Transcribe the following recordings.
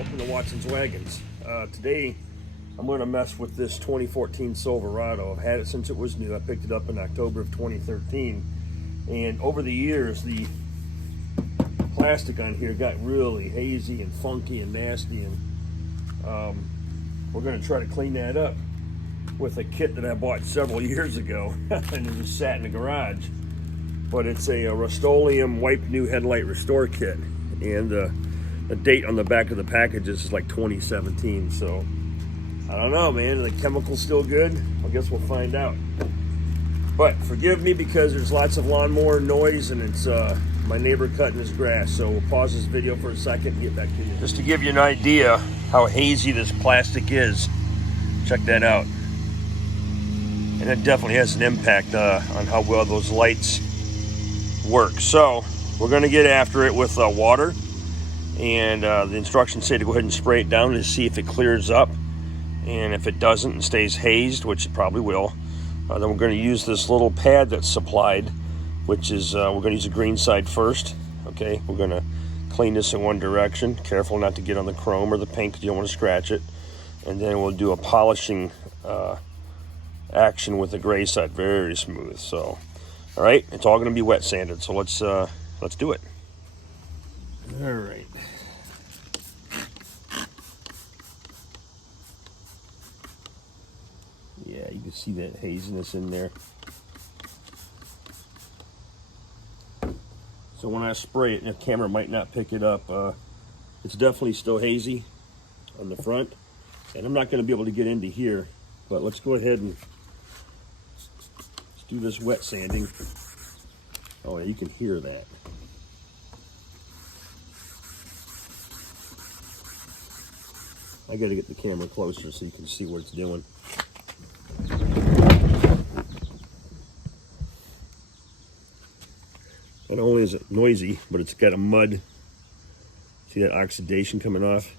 Welcome to Watson's Wagons. Today I'm going to mess with this 2014 Silverado. I've had it since it was new. I picked it up in October of 2013, and over the years the plastic on here got really hazy and funky and nasty, and we're going to try to clean that up with a kit that I bought several years ago and it just sat in the garage. But it's a Rust-Oleum Wipe New Headlight Restore Kit, and the date on the back of the packages is like 2017. So I don't know, man. Are the chemicals still good? I guess we'll find out. But forgive me because there's lots of lawnmower noise, and it's my neighbor cutting his grass. So we'll pause this video for a second and get back to you. Just to give you an idea how hazy this plastic is, check that out. And it definitely has an impact on how well those lights work. So we're going to get after it with water, and the instructions say to go ahead and spray it down to see if it clears up, and if it doesn't and stays hazed, which it probably will, then we're going to use this little pad that's supplied, which is we're going to use the green side first. Okay, we're going to clean this in one direction, careful not to get on the chrome or the paint because you don't want to scratch it, and then we'll do a polishing action with the gray side, very smooth. So all right, it's all going to be wet sanded, so let's do it. All right. Yeah, you can see that haziness in there. So when I spray it, and the camera might not pick it up, it's definitely still hazy on the front, and I'm not going to be able to get into here, but let's go ahead and do this wet sanding. Oh yeah, you can hear that. I gotta get the camera closer so you can see what it's doing. Not only is it noisy, but it's got a mud. See that oxidation coming off?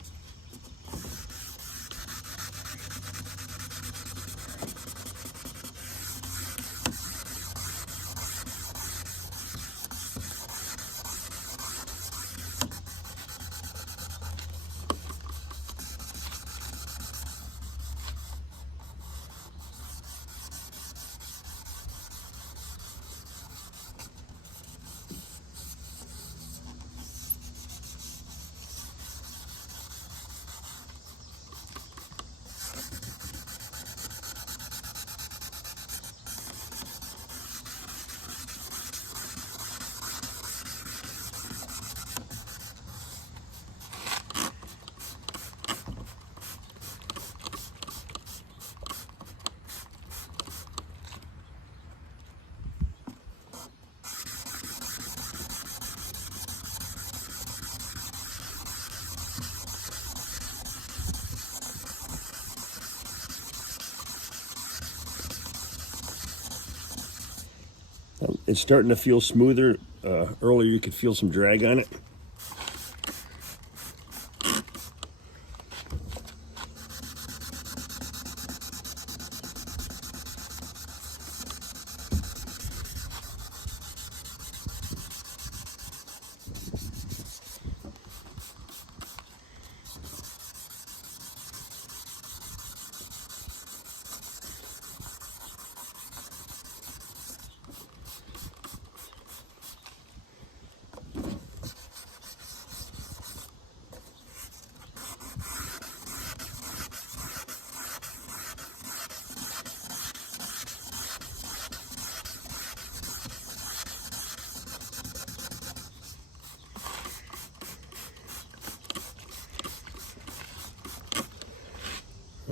It's starting to feel smoother. Earlier you could feel some drag on it.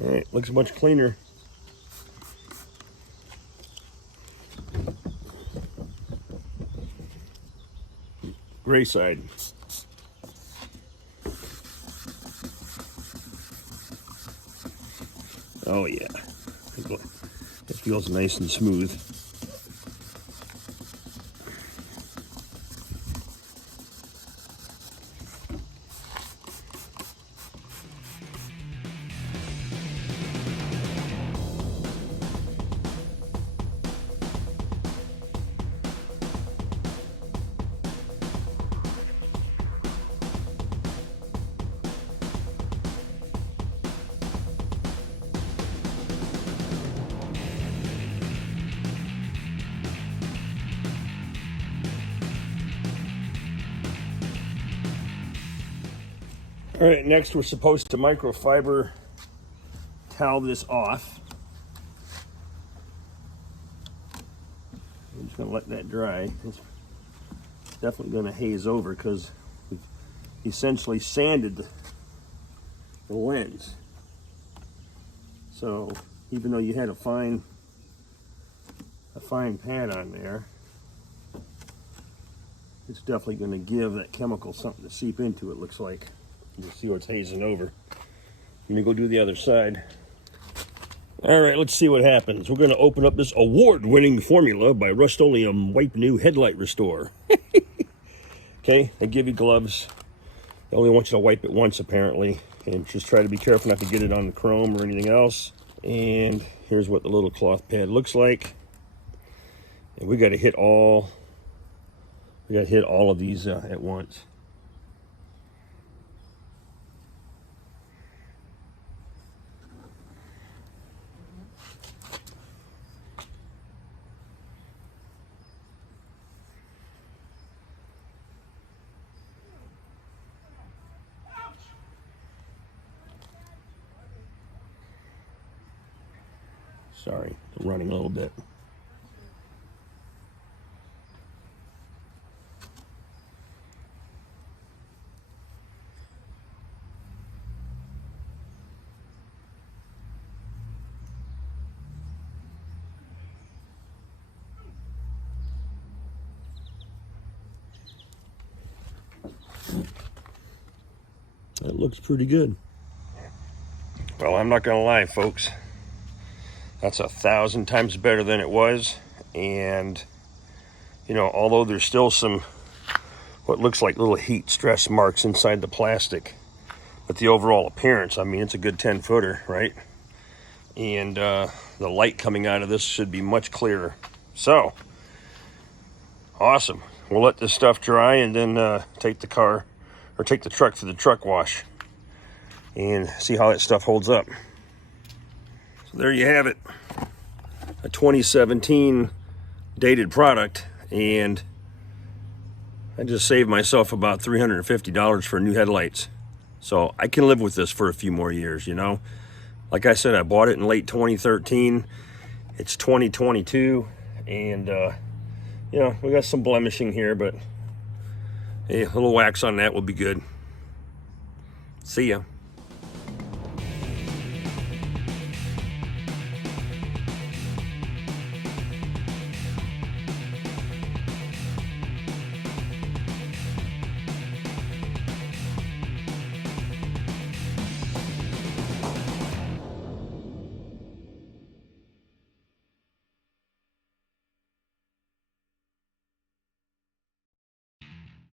All right, looks much cleaner. Gray side. Oh yeah, it feels nice and smooth. All right, next we're supposed to microfiber towel this off. I'm just gonna let that dry. It's definitely gonna haze over because we've essentially sanded the lens. So even though you had a fine pad on there, it's definitely going to give that chemical something to seep into, it looks like. You see where it's hazing over. Let me go do the other side. All right, let's see what happens. We're going to open up this award-winning formula by Rust-Oleum Wipe New Headlight Restore. Okay, they give you gloves. They only want you to wipe it once, apparently. And just try to be careful not to get it on the chrome or anything else. And here's what the little cloth pad looks like. And we got to hit all of these at once. Sorry, I'm running a little bit. That looks pretty good. Well, I'm not gonna lie, folks. That's 1,000 times better than it was. And, you know, although there's still some, what looks like little heat stress marks inside the plastic, but the overall appearance, I mean, it's a good 10-footer, right? And the light coming out of this should be much clearer. So, awesome. We'll let this stuff dry and then take the truck to the truck wash and see how that stuff holds up. So there you have it, a 2017 dated product, and I just saved myself about $350 for new headlights. So I can live with this for a few more years, you know. Like I said, I bought it in late 2013. It's 2022, and you know, we got some blemishing here, but a little wax on that will be good. See ya.